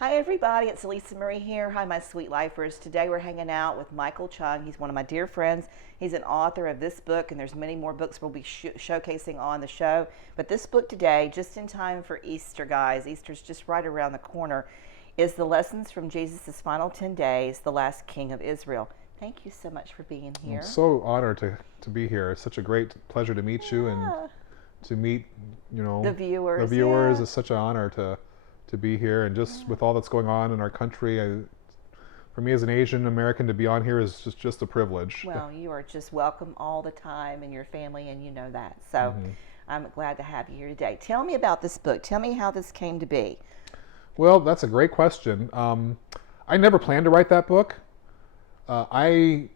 Hi everybody, it's Alisa Murray here. Hi my sweet lifers. Today we're hanging out with Micheal Chung. He's one of my dear friends. He's an author of this book, and there's many more books we'll be showcasing on the show. But this book today, just in time for Easter, guys, Easter's just right around the corner, is the Lessons from Jesus' Final 10 Days, The Last King of Israel. Thank you so much for being here. I'm so honored to be here. It's such a great pleasure to meet you and to meet, the viewers. The viewers. It's such an honor to be here, and just with all that's going on in our country, for me as an Asian American to be on here is just a privilege. Well, you are just welcome all the time, and your family, and you know that. So I'm glad to have you here today. Tell me about this book. Tell me how this came to be. Well, that's a great question. I never planned to write that book. I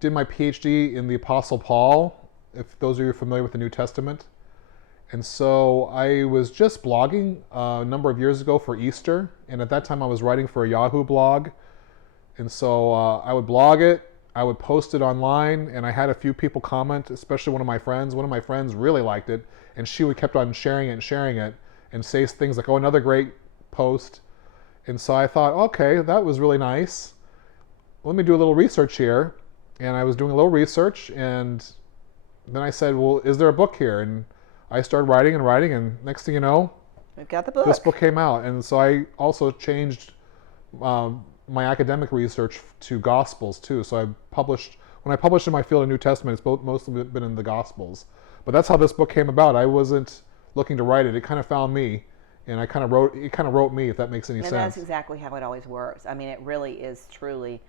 did my PhD in the Apostle Paul, if those of you are familiar with the New Testament. And so I was just blogging a number of years ago for Easter, and at that time I was writing for a Yahoo blog. And so I would blog it, I would post it online, and I had a few people comment, especially one of my friends. One of my friends really liked it, and she would kept on sharing it, and say things like, "Oh, another great post." And so I thought, okay, that was really nice. Let me do a little research here. And I was doing a little research, and then I said, well, is there a book here? And I started writing, and next thing you know, we've got the book. This book came out. And so I also changed my academic research to Gospels too. So when I published in my field of New Testament, it's mostly been in the Gospels. But that's how this book came about. I wasn't looking to write it. It kind of found me, and it kind of wrote me, if that makes any sense. And that's exactly how it always works. I mean, it really is truly,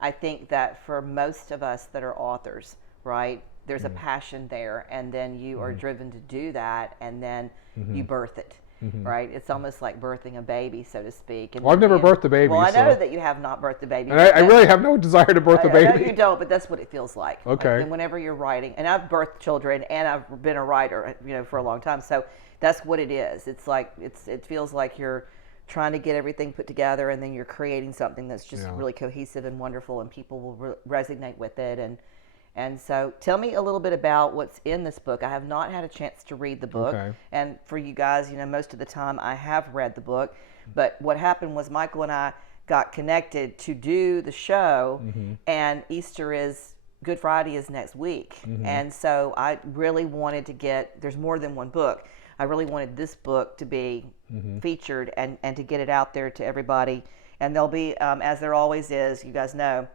I think that for most of us that are authors, right, there's a passion there, and then you are driven to do that, and then you birth it, right? It's almost like birthing a baby, so to speak. And well, I've never birthed a baby. Well, I know that you have not birthed a baby. And I really have no desire to birth a baby. I know you don't, but that's what it feels like. Okay. And whenever you're writing, and I've birthed children, and I've been a writer, for a long time, so that's what it is. It's like, it feels like you're trying to get everything put together, and then you're creating something that's just really cohesive and wonderful, and people will resonate with it. And so tell me a little bit about what's in this book. I have not had a chance to read the book. Okay. And for you guys, most of the time I have read the book. But what happened was Micheal and I got connected to do the show, and Good Friday is next week. And so I really wanted to there's more than one book. I really wanted this book to be featured and to get it out there to everybody. And there'll be, as there always is, you guys know,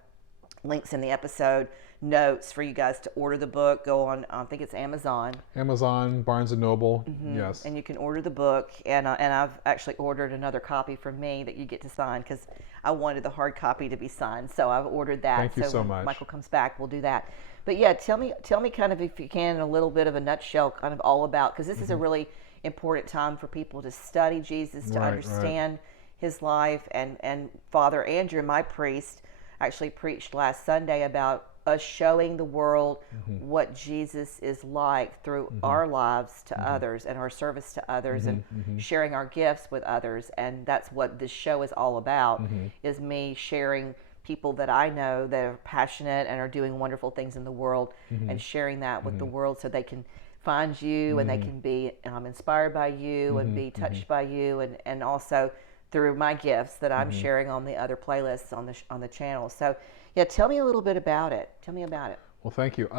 links in the episode notes for you guys to order the book. Go on, I think it's Amazon, Barnes & Noble, yes. And you can order the book, and I've actually ordered another copy from me that you get to sign, because I wanted the hard copy to be signed, so I've ordered that. Thank you so when much. Micheal comes back, we'll do that. But yeah, tell me kind of, if you can, in a little bit of a nutshell, kind of all about, because this is a really important time for people to study Jesus, to understand his life. And Father Andrew, my priest, actually preached last Sunday about us showing the world what Jesus is like through our lives to others, and our service to others, and sharing our gifts with others. And that's what this show is all about, is me sharing people that I know that are passionate and are doing wonderful things in the world, and sharing that with the world, so they can find you, and they can be inspired by you, and be touched by you, and also through my gifts that I'm sharing on the other playlists on the channel. So yeah, tell me a little bit about it. Tell me about it. Well, thank you.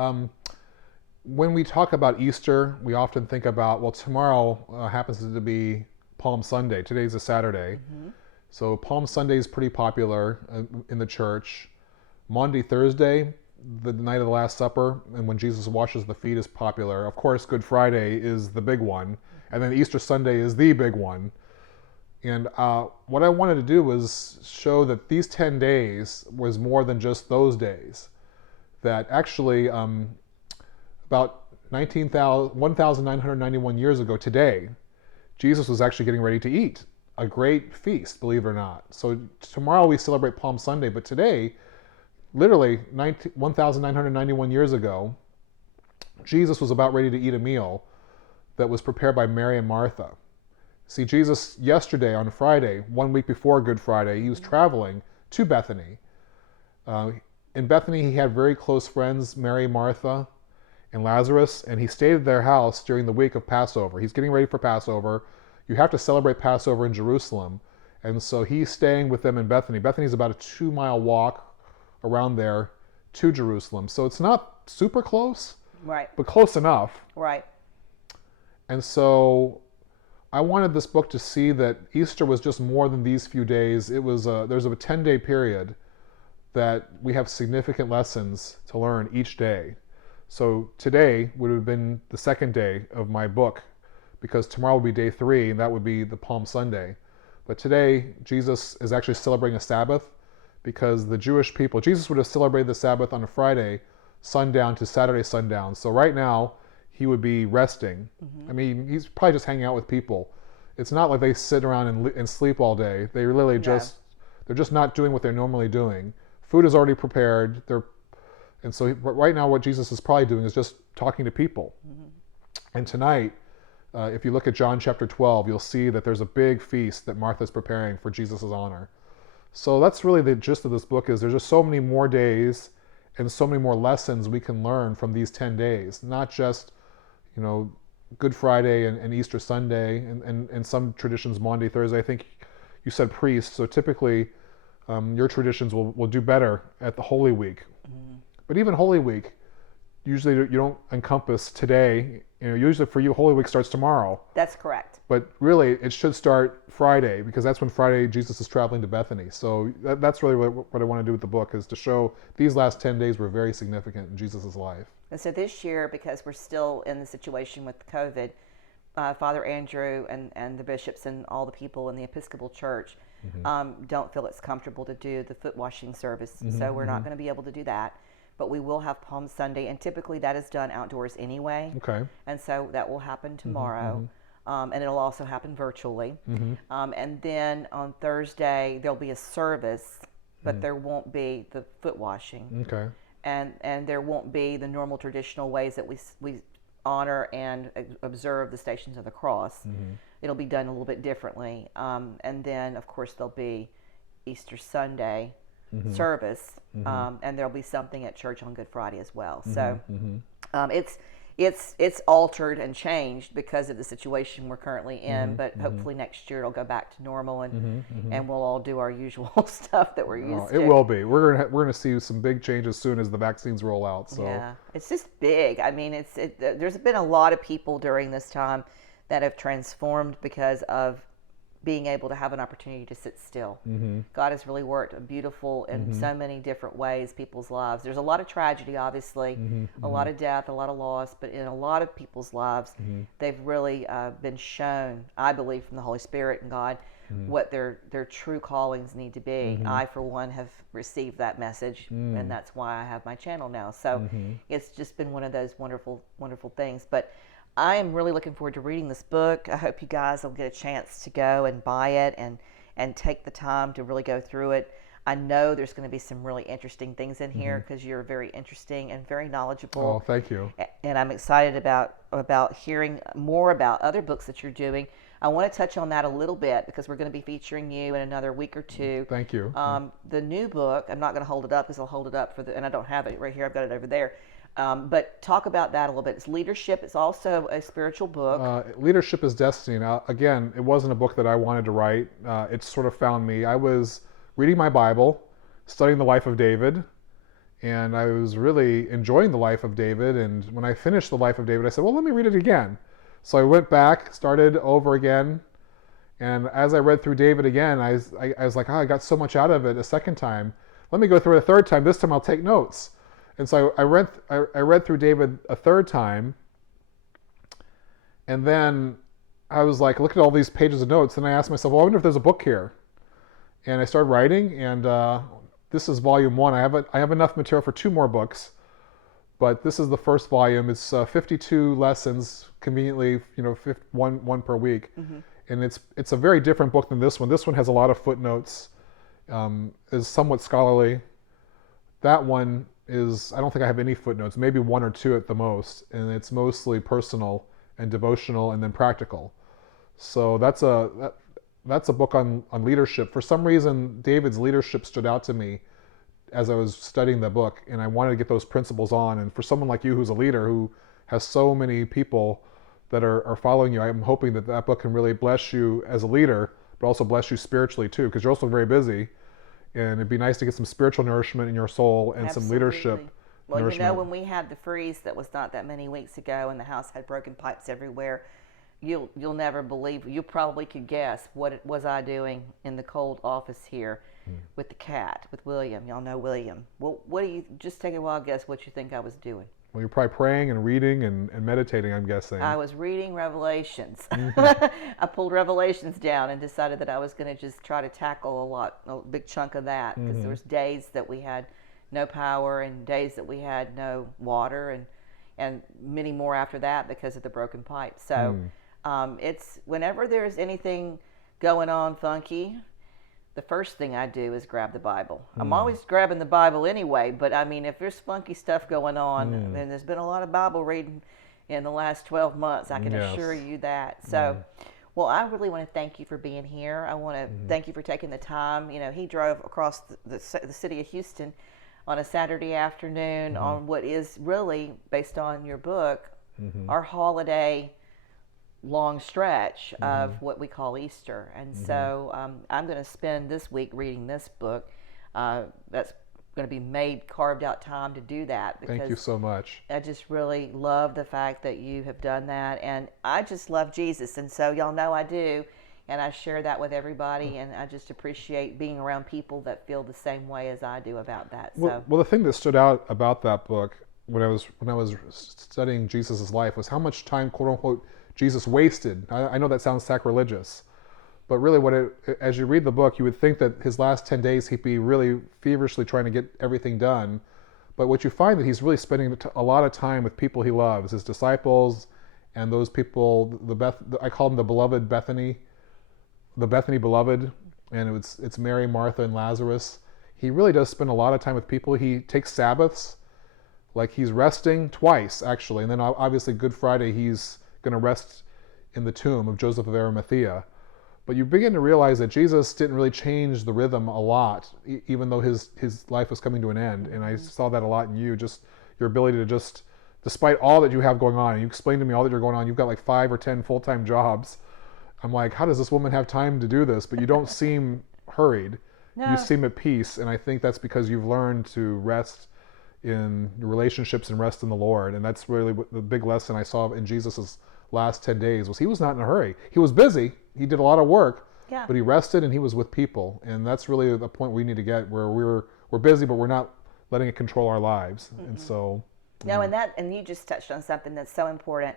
When we talk about Easter, we often think about, well, tomorrow happens to be Palm Sunday. Today's a Saturday. So Palm Sunday is pretty popular in the church. Maundy Thursday, the night of the Last Supper, and when Jesus washes the feet, is popular. Of course, Good Friday is the big one. And then Easter Sunday is the big one. And what I wanted to do was show that these 10 days was more than just those days. That actually, about 1,991 years ago today, Jesus was actually getting ready to eat a great feast, believe it or not. So tomorrow we celebrate Palm Sunday, but today, literally 1,991 years ago, Jesus was about ready to eat a meal that was prepared by Mary and Martha. See, Jesus yesterday on Friday, 1 week before Good Friday, he was traveling to Bethany. In Bethany, he had very close friends, Mary, Martha, and Lazarus, and he stayed at their house during the week of Passover. He's getting ready for Passover. You have to celebrate Passover in Jerusalem. And so he's staying with them in Bethany. Bethany's about a 2-mile walk around there to Jerusalem. So it's not super close, Right. but close enough. Right. And so I wanted this book to see that Easter was just more than these few days. There's a 10-day period that we have significant lessons to learn each day. So today would have been the second day of my book, because tomorrow will be day 3, and that would be the Palm Sunday. But today, Jesus is actually celebrating a Sabbath, because the Jewish people, Jesus would have celebrated the Sabbath on a Friday, sundown to Saturday sundown. So right now, he would be resting. I mean, he's probably just hanging out with people. It's not like they sit around and sleep all day. They really they're just not doing what they're normally doing. Food is already prepared. And so right now what Jesus is probably doing is just talking to people. And tonight, if you look at John chapter 12, you'll see that there's a big feast that Martha's preparing for Jesus' honor. So that's really the gist of this book, is there's just so many more days and so many more lessons we can learn from these 10 days. Not just, Good Friday and Easter Sunday, and some traditions Maundy, Thursday. I think you said priest, so typically your traditions will do better at the Holy Week. But even Holy Week, usually you don't encompass today. Usually for you, Holy Week starts tomorrow. That's correct. But really, it should start Friday, because that's when Friday Jesus is traveling to Bethany. So that's really what I want to do with the book, is to show these last 10 days were very significant in Jesus' life. And so this year, because we're still in the situation with COVID, Father Andrew and the bishops and all the people in the Episcopal Church don't feel it's comfortable to do the foot washing service. So we're not going to be able to do that. But we will have Palm Sunday, and typically that is done outdoors anyway. Okay. And so that will happen tomorrow. And it'll also happen virtually. And then on Thursday, there'll be a service, but there won't be the foot washing. Okay. And there won't be the normal traditional ways that we honor and observe the Stations of the Cross. It'll be done a little bit differently. And then, of course, there'll be Easter Sunday service, and there'll be something at church on Good Friday as well. So it's altered and changed because of the situation we're currently in, but hopefully next year it'll go back to normal, and we'll all do our usual stuff that we're used to. It will be. We're gonna see some big changes soon as the vaccines roll out. So yeah, it's just big. I mean, there's been a lot of people during this time that have transformed because of being able to have an opportunity to sit still. God has really worked beautiful in so many different ways, people's lives. There's a lot of tragedy, obviously, a lot of death, a lot of loss, but in a lot of people's lives, they've really been shown, I believe, from the Holy Spirit and God, what their true callings need to be. I, for one, have received that message, and that's why I have my channel now. So it's just been one of those wonderful, wonderful things. But I am really looking forward to reading this book. I hope you guys will get a chance to go and buy it and take the time to really go through it. I know there's going to be some really interesting things in here because you're very interesting and very knowledgeable. Oh, thank you. And I'm excited about hearing more about other books that you're doing. I want to touch on that a little bit because we're going to be featuring you in another week or two. Thank you. The new book, I'm not going to hold it up because I'll hold it up and I don't have it right here. I've got it over there. But talk about that a little bit. It's leadership. It's also a spiritual book. Leadership is Destiny. Now, again, it wasn't a book that I wanted to write. It sort of found me. I was reading my Bible, studying the life of David, and I was really enjoying the life of David. And when I finished the life of David, I said, well, let me read it again. So I went back, started over again. And as I read through David again, I was like, I got so much out of it a second time. Let me go through it a third time. This time I'll take notes. And so I read through David a third time, and then I was like, look at all these pages of notes, and I asked myself, well, I wonder if there's a book here. And I started writing, and this is volume 1. I have enough material for 2 more books, but this is the first volume. It's 52 lessons, conveniently, one per week, and it's a very different book than this one. This one has a lot of footnotes, is somewhat scholarly. That one I don't think I have any footnotes, maybe 1 or 2 at the most, and it's mostly personal and devotional and then practical. So that's a book on leadership. For some reason, David's leadership stood out to me as I was studying the book, and I wanted to get those principles on. And for someone like you who's a leader who has so many people that are following you, I'm hoping that book can really bless you as a leader, but also bless you spiritually too, because you're also very busy. And it'd be nice to get some spiritual nourishment in your soul and some leadership nourishment. You know, when we had the freeze that was not that many weeks ago and the house had broken pipes everywhere, you'll never believe, you probably could guess what was I doing in the cold office here with the cat, with William. Y'all know William. Well, what do you, just take a wild guess what you think I was doing. Well, you're probably praying and reading and meditating, I'm guessing. I was reading Revelations. I pulled Revelations down and decided that I was going to just try to tackle a big chunk of that, because there was days that we had no power and days that we had no water and many more after that because of the broken pipe. So it's whenever there's anything going on funky, the first thing I do is grab the Bible. I'm always grabbing the Bible anyway, but I mean, if there's funky stuff going on, and there's been a lot of Bible reading in the last 12 months, I can assure you that. So, well, I really want to thank you for being here. I want to thank you for taking the time. You know, he drove across the city of Houston on a Saturday afternoon on what is really, based on your book, our holiday long stretch of what we call Easter. And so I'm going to spend this week reading this book. That's going to be carved out time to do that. Because thank you so much. I just really love the fact that you have done that. And I just love Jesus. And so y'all know I do. And I share that with everybody. And I just appreciate being around people that feel the same way as I do about that. Well, the thing that stood out about that book when I was studying Jesus' life was how much time, quote unquote, Jesus wasted. I know that sounds sacrilegious, but really as you read the book, you would think that his last 10 days he'd be really feverishly trying to get everything done. But what you find that he's really spending a lot of time with people he loves, his disciples, and those people, I call them the beloved Bethany, the Bethany beloved, and it's Mary, Martha, and Lazarus. He really does spend a lot of time with people. He takes Sabbaths, like he's resting twice actually, and then obviously Good Friday he's going to rest in the tomb of Joseph of Arimathea. But you begin to realize that Jesus didn't really change the rhythm a lot, even though his life was coming to an end. And I saw that a lot in you, just your ability to just, despite all that you have going on, and you explained to me all that you're going on, you've got like 5 or 10 full-time jobs. I'm like, how does this woman have time to do this? But you don't seem hurried. No. You seem at peace. And I think that's because you've learned to rest in relationships and rest in the Lord. And that's really the big lesson I saw in Jesus's last 10 days was he was not in a hurry. He was busy. He did a lot of work, but he rested and he was with people. And that's really the point we need to get, where we're busy, but we're not letting it control our lives. And so. No, and you just touched on something that's so important.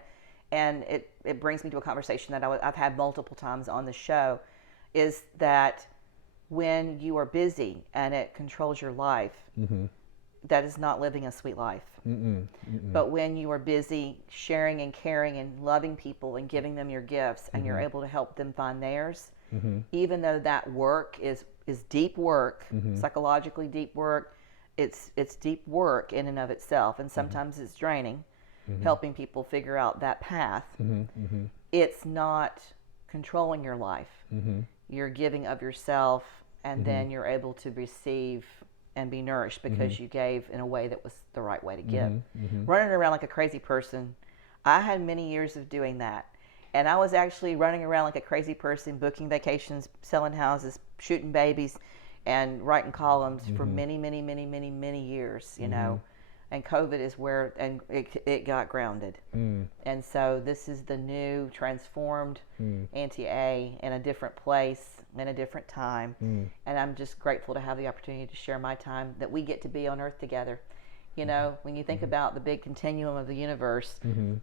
And it brings me to a conversation that I've had multiple times on the show, is that when you are busy and it controls your life, that is not living a sweet life. But when you are busy sharing and caring and loving people and giving them your gifts, and you're able to help them find theirs, even though that work is deep work, psychologically deep work, it's deep work in and of itself, and sometimes it's draining, helping people figure out that path. It's not controlling your life. You're giving of yourself, and then you're able to receive and be nourished because you gave in a way that was the right way to give. Running around like a crazy person, I had many years of doing that. And I was actually running around like a crazy person, booking vacations, selling houses, shooting babies, and writing columns for many, many, many, many, many years, you know. And COVID is where it got grounded. And so this is the new, transformed Auntie A in a different place, in a different time. And I'm just grateful to have the opportunity to share my time that we get to be on earth together. You know, when you think about the big continuum of the universe,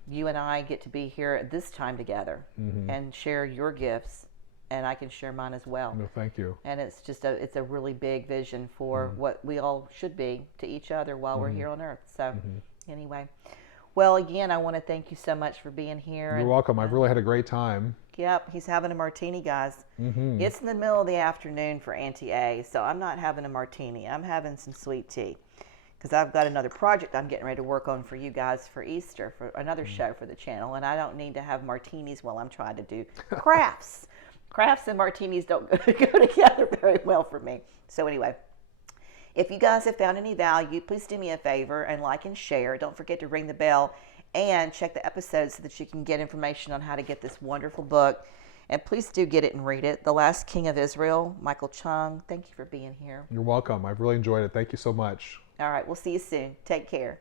you and I get to be here at this time together and share your gifts, and I can share mine as well. No, thank you. And it's just it's a really big vision for what we all should be to each other while we're here on earth. So anyway, well, again, I want to thank you so much for being here. You're welcome. I've really had a great time. Yep, he's having a martini, guys. It's in the middle of the afternoon for Auntie A, so I'm not having a martini. I'm having some sweet tea, because I've got another project I'm getting ready to work on for you guys for Easter, for another show for the channel, and I don't need to have martinis while I'm trying to do crafts. Crafts and martinis don't go together very well for me. So anyway, if you guys have found any value, please do me a favor and like and share. Don't forget to ring the bell and check the episodes so that you can get information on how to get this wonderful book. And please do get it and read it. The Last King of Israel, Micheal Chung. Thank you for being here. You're welcome. I've really enjoyed it. Thank you so much. All right, we'll see you soon. Take care.